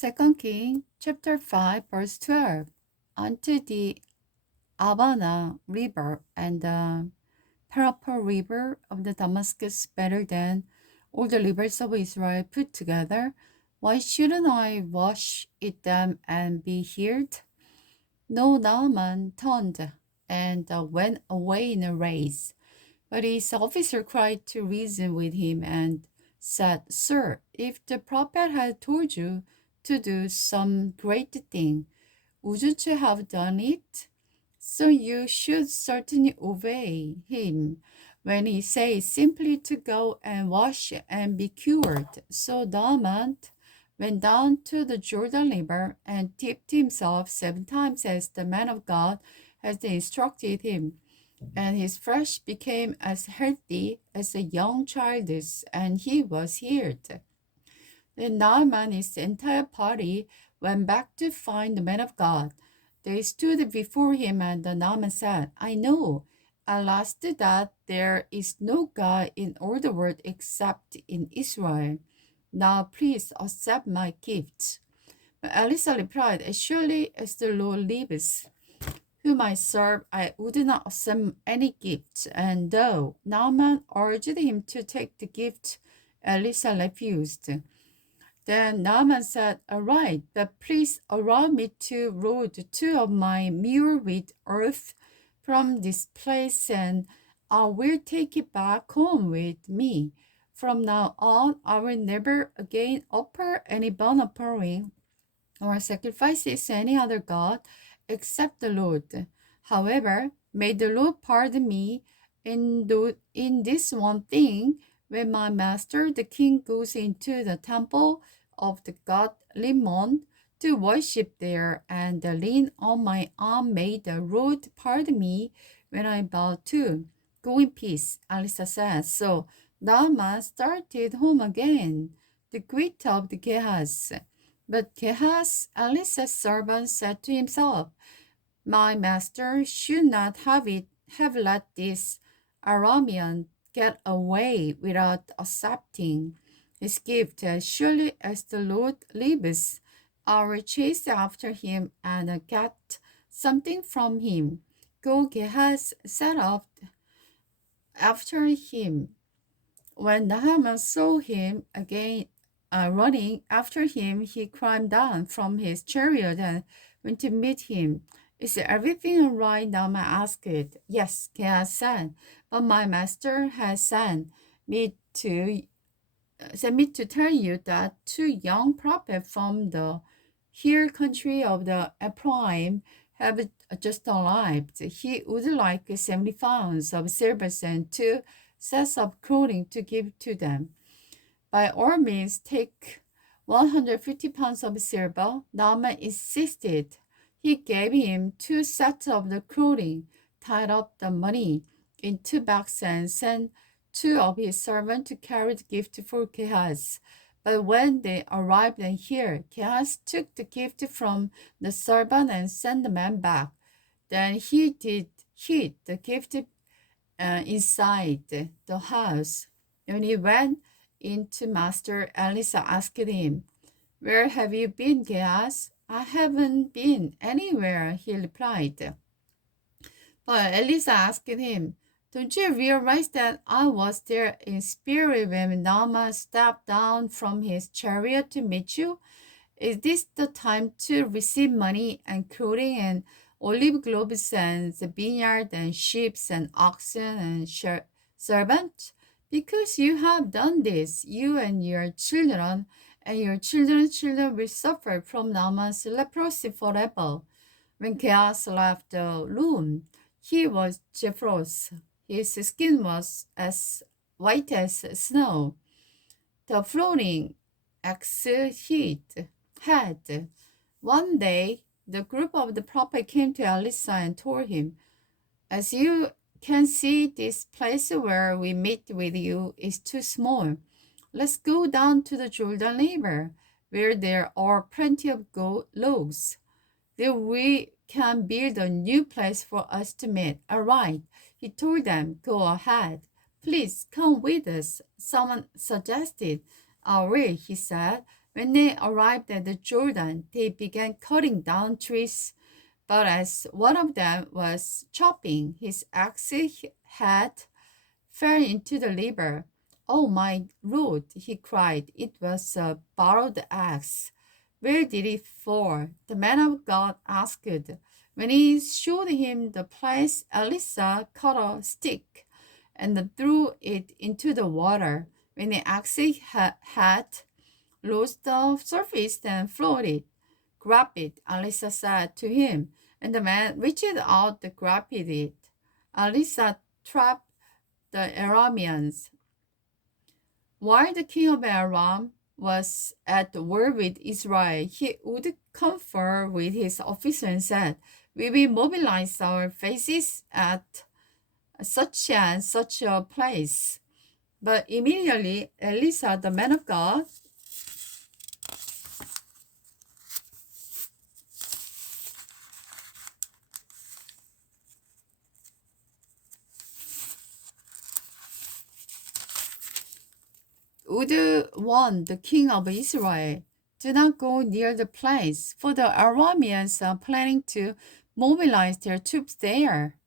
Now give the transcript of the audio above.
2 King chapter 5 verse 12. Unto the Abana river and the Parapar river of the Damascus better than all the rivers of Israel put together, why shouldn't I wash it them and be healed? No, Naaman turned and went away in a rage. But his officer tried to reason with him and said, Sir, if the prophet had told you to do some great thing, wouldn't you have done it? So you should certainly obey him when he says simply to go and wash and be cured. So Naaman went down to the Jordan River and dipped himself 7 times as the man of God had instructed him, and his flesh became as healthy as a young child's, and he was healed. Then Naaman and his entire party went back to find the man of God. They stood before him, and Naaman said, I know at last that there is no God in all the world except in Israel. Now please accept my gift. But Elisha replied, As surely as the Lord lives, whom I serve, I would not accept any gift. And though Naaman urged him to take the gift, Elisha refused. Then Naaman said, All right, but please allow me to load 2 of my mule with earth from this place, and I will take it back home with me. From now on, I will never again offer any burnt offering or sacrifices to any other god except the Lord. However, may the Lord pardon me in this one thing. When my master, the king, goes into the temple of the god Rimmon to worship there and lean on my arm, may the Lord pardon me when I bow too. Go in peace, Elisha said. So Naaman started home again, the great of the Gehazi. But Gehazi, Elisha's servant, said to himself, My master should not have let this Aramean get away without accepting his gift. As surely as the Lord lives, I will chase after him and get something from him. Go, Gehazi set off after him. When Naaman saw him again running after him, he climbed down from his chariot and went to meet him. Is everything all right? Naaman asked. Yes, Gehazi said, but my master has sent me to tell you that 2 young prophets from the hill country of the Ephraim have just arrived. He would like 70 pounds of silver and 2 sets of clothing to give to them. By all means, take 150 pounds of silver. Naaman insisted. He gave him 2 sets of the clothing, tied up the money in 2 bags, and sent 2 of his servants to carry the gift for Gehazi. But when they arrived here, Gehazi took the gift from the servant and sent the man back. Then he did hid the gift inside the house. When he went into Master, Elisha asked him, Where have you been, Gehazi? I haven't been anywhere, he replied. But Elisha asked him, Don't you realize that I was there in spirit when Naaman stepped down from his chariot to meet you? Is this the time to receive money and clothing and olive groves and the vineyard and sheep and oxen and servants? Because you have done this, you and your children and your children's children will suffer from Naaman's leprosy forever. When Gehazi left the room, he was leprous. His skin was as white as snow. The floating exhaled had. One day, the group of the prophet came to Elisha and told him, As you can see, this place where we meet with you is too small. Let's go down to the Jordan River, where there are plenty of logs. There we can build a new place for us to meet. All right, he told them, Go ahead. Please come with us, someone suggested. I will, he said. When they arrived at the Jordan, they began cutting down trees, but as one of them was chopping, his axe head fell into the river. Oh, my Lord, he cried. It was a borrowed axe. Where did it fall? The man of God asked. When he showed him the place, Elisha cut a stick and threw it into the water. When the axe had rose the surface and floated, grab it, Elisha said to him, and the man reached out and grabbed it. Elisha trapped the Arameans. While the king of Aram was at war with Israel, he would confer with his officer and said, "We will mobilize our forces at such and such a place." But immediately Elisha, the man of God, would warn the king of Israel, "Do not go near the place, for the Arameans are planning to mobilize their troops there."